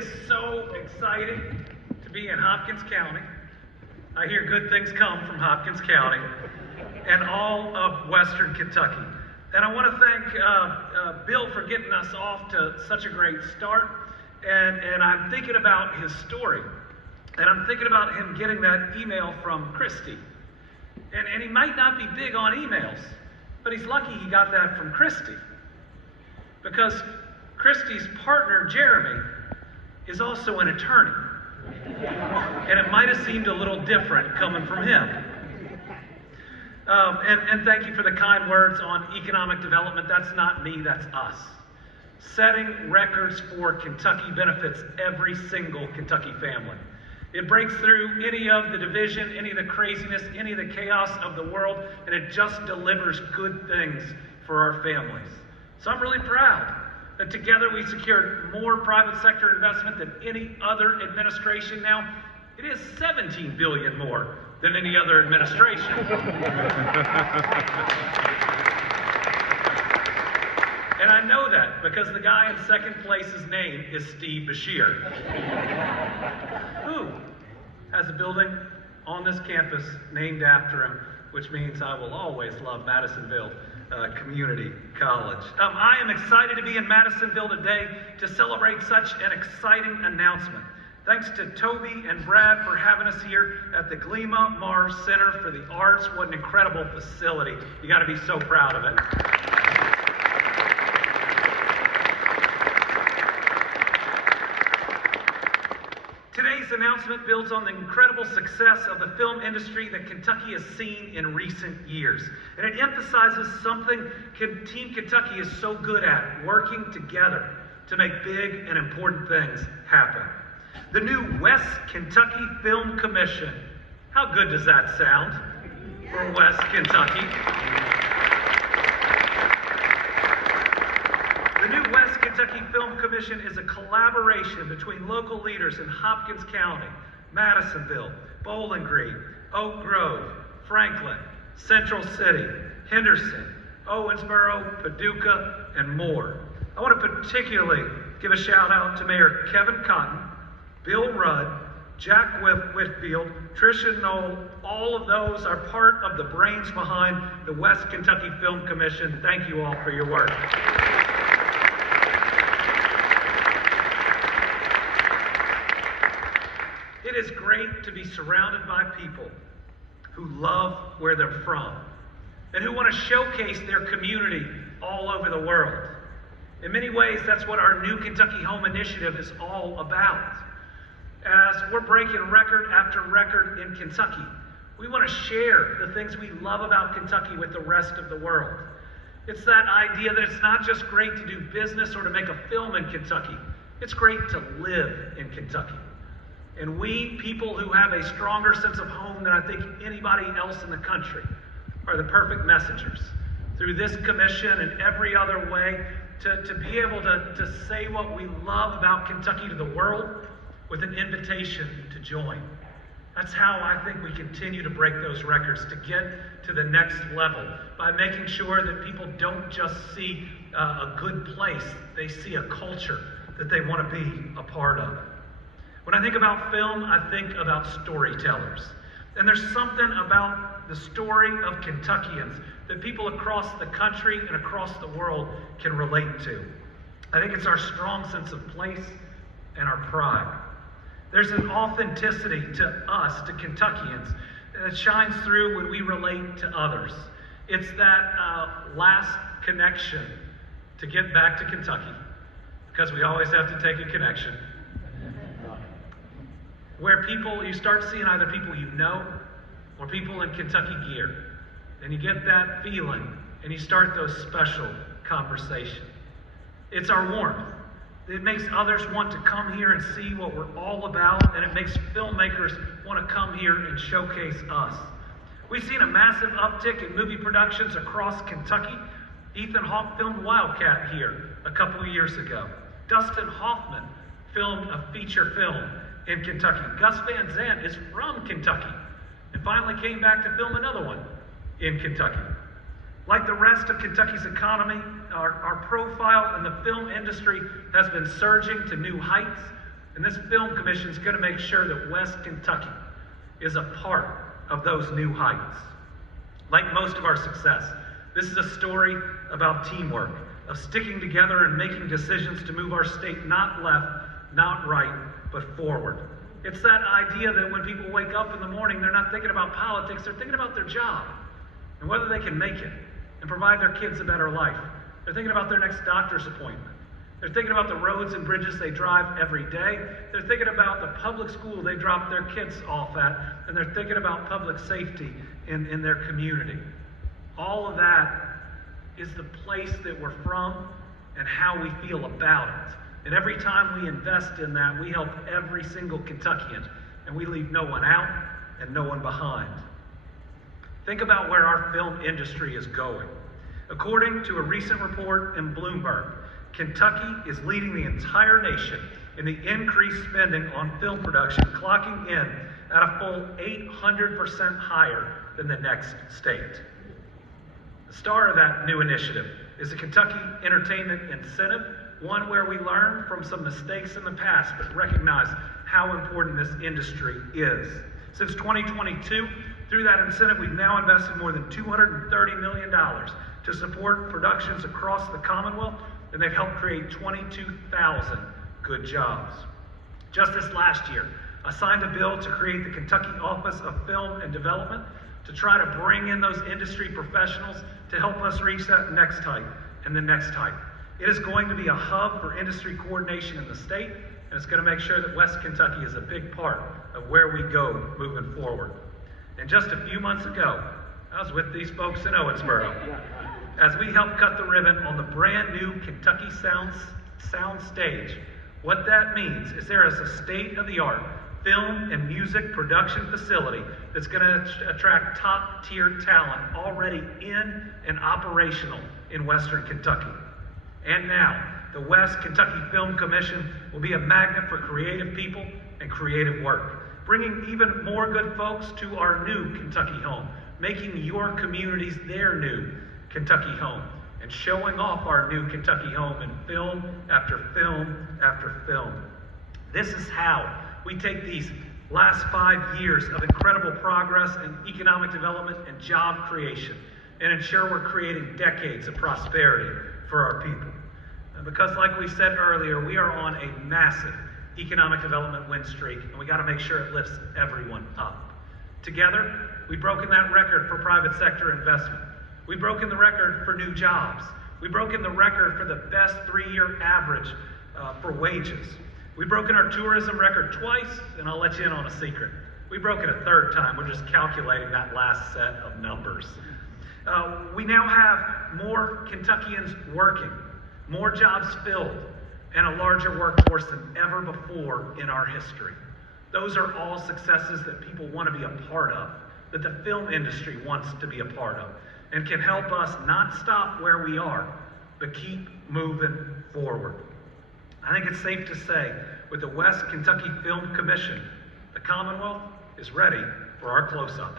is so exciting to be in Hopkins County. I hear good things come from Hopkins County and all of Western Kentucky. And I want to thank Bill for getting us off to such a great start. And I'm thinking about his story. And I'm thinking about him getting that email from Christy. And he might not be big on emails, but he's lucky he got that from Christy. Because Christy's partner, Jeremy, is also an attorney. And it might have seemed a little different coming from him. And thank you for the kind words on economic development. That's not me, that's us. Setting records for Kentucky benefits every single Kentucky family. It breaks through any of the division, any of the craziness, any of the chaos of the world, and it just delivers good things for our families. So I'm really proud that together we secured more private sector investment than any other administration. Now, it is $17 billion more than any other administration. And I know that because the guy in second place's name is Steve Beshear, who has a building on this campus named after him, which means I will always love Madisonville Community College. I am excited to be in Madisonville today to celebrate such an exciting announcement. Thanks to Toby and Brad for having us here at the Glema Mahr Center for the Arts. What an incredible facility. You got to be so proud of it. Today's announcement builds on the incredible success of the film industry that Kentucky has seen in recent years. And it emphasizes something Team Kentucky is so good at, working together to make big and important things happen. The new West Kentucky Film Commission. How good does that sound for West Kentucky? The new West Kentucky Film Commission is a collaboration between local leaders in Hopkins County, Madisonville, Bowling Green, Oak Grove, Franklin, Central City, Henderson, Owensboro, Paducah, and more. I want to particularly give a shout out to Mayor Kevin Cotton, Bill Rudd, Jack Whitfield, Tricia Knoll. All of those are part of the brains behind the West Kentucky Film Commission. Thank you all for your work. It is great to be surrounded by people who love where they're from and who want to showcase their community all over the world. In many ways, that's what our New Kentucky Home Initiative is all about. As we're breaking record after record in Kentucky, we want to share the things we love about Kentucky with the rest of the world. It's that idea that it's not just great to do business or to make a film in Kentucky. It's great to live in Kentucky. And we, people who have a stronger sense of home than I think anybody else in the country, are the perfect messengers through this commission and every other way to be able to say what we love about Kentucky to the world with an invitation to join. That's how I think we continue to break those records, to get to the next level, by making sure that people don't just see a good place, they see a culture that they want to be a part of. When I think about film, I think about storytellers. And there's something about the story of Kentuckians that people across the country and across the world can relate to. I think it's our strong sense of place and our pride. There's an authenticity to us, to Kentuckians, that shines through when we relate to others. It's that last connection to get back to Kentucky, because we always have to take a connection, where you start seeing either people you know or people in Kentucky gear. And you get that feeling and you start those special conversations. It's our warmth. It makes others want to come here and see what we're all about, and it makes filmmakers want to come here and showcase us. We've seen a massive uptick in movie productions across Kentucky. Ethan Hawke filmed Wildcat here a couple of years ago. Dustin Hoffman filmed a feature film in Kentucky. Gus Van Sant is from Kentucky and finally came back to film another one in Kentucky. Like the rest of Kentucky's economy, our profile in the film industry has been surging to new heights, and And this film commission is going to make sure that West Kentucky is a part of those new heights. Like most of our success, this is a story about teamwork, of sticking together and making decisions to move our state not left, not right, but forward. It's that idea that when people wake up in the morning, they're not thinking about politics, they're thinking about their job and whether they can make it and provide their kids a better life. They're thinking about their next doctor's appointment. They're thinking about the roads and bridges they drive every day. They're thinking about the public school they drop their kids off at, and they're thinking about public safety in their community. All of that is the place that we're from and how we feel about it. And every time we invest in that, we help every single Kentuckian, and we leave no one out and no one behind. Think about where our film industry is going. According to a recent report in Bloomberg, Kentucky is leading the entire nation in the increased spending on film production, clocking in at a full 800% higher than the next state. The star of that new initiative is the Kentucky Entertainment Incentive, one where we learn from some mistakes in the past but recognize how important this industry is. Since 2022, through that incentive, we've now invested more than $230 million to support productions across the Commonwealth, and they've helped create 22,000 good jobs. Just this last year, I signed a bill to create the Kentucky Office of Film and Development to try to bring in those industry professionals to help us reach that next height and the next height. It is going to be a hub for industry coordination in the state, and it's going to make sure that West Kentucky is a big part of where we go moving forward. And just a few months ago, I was with these folks in Owensboro as we helped cut the ribbon on the brand new Kentucky Sound Stage. What that means is there is a state-of-the-art film and music production facility that's going to attract top-tier talent already in and operational in Western Kentucky. And now, the West Kentucky Film Commission will be a magnet for creative people and creative work, bringing even more good folks to our new Kentucky home, making your communities their new Kentucky home, and showing off our new Kentucky home in film after film after film. This is how we take these last 5 years of incredible progress in economic development and job creation and ensure we're creating decades of prosperity for our people. Because like we said earlier, we are on a massive economic development win streak, and we got to make sure it lifts everyone up. Together, we've broken that record for private sector investment. We've broken the record for new jobs. We've broken the record for the best 3-year average for wages. We've broken our tourism record twice, and I'll let you in on a secret. We broke it a third time. We're just calculating that last set of numbers. We now have more Kentuckians working, more jobs filled, and a larger workforce than ever before in our history. Those are all successes that people want to be a part of, that the film industry wants to be a part of, and can help us not stop where we are, but keep moving forward. I think it's safe to say, with the West Kentucky Film Commission, the Commonwealth is ready for our close-up.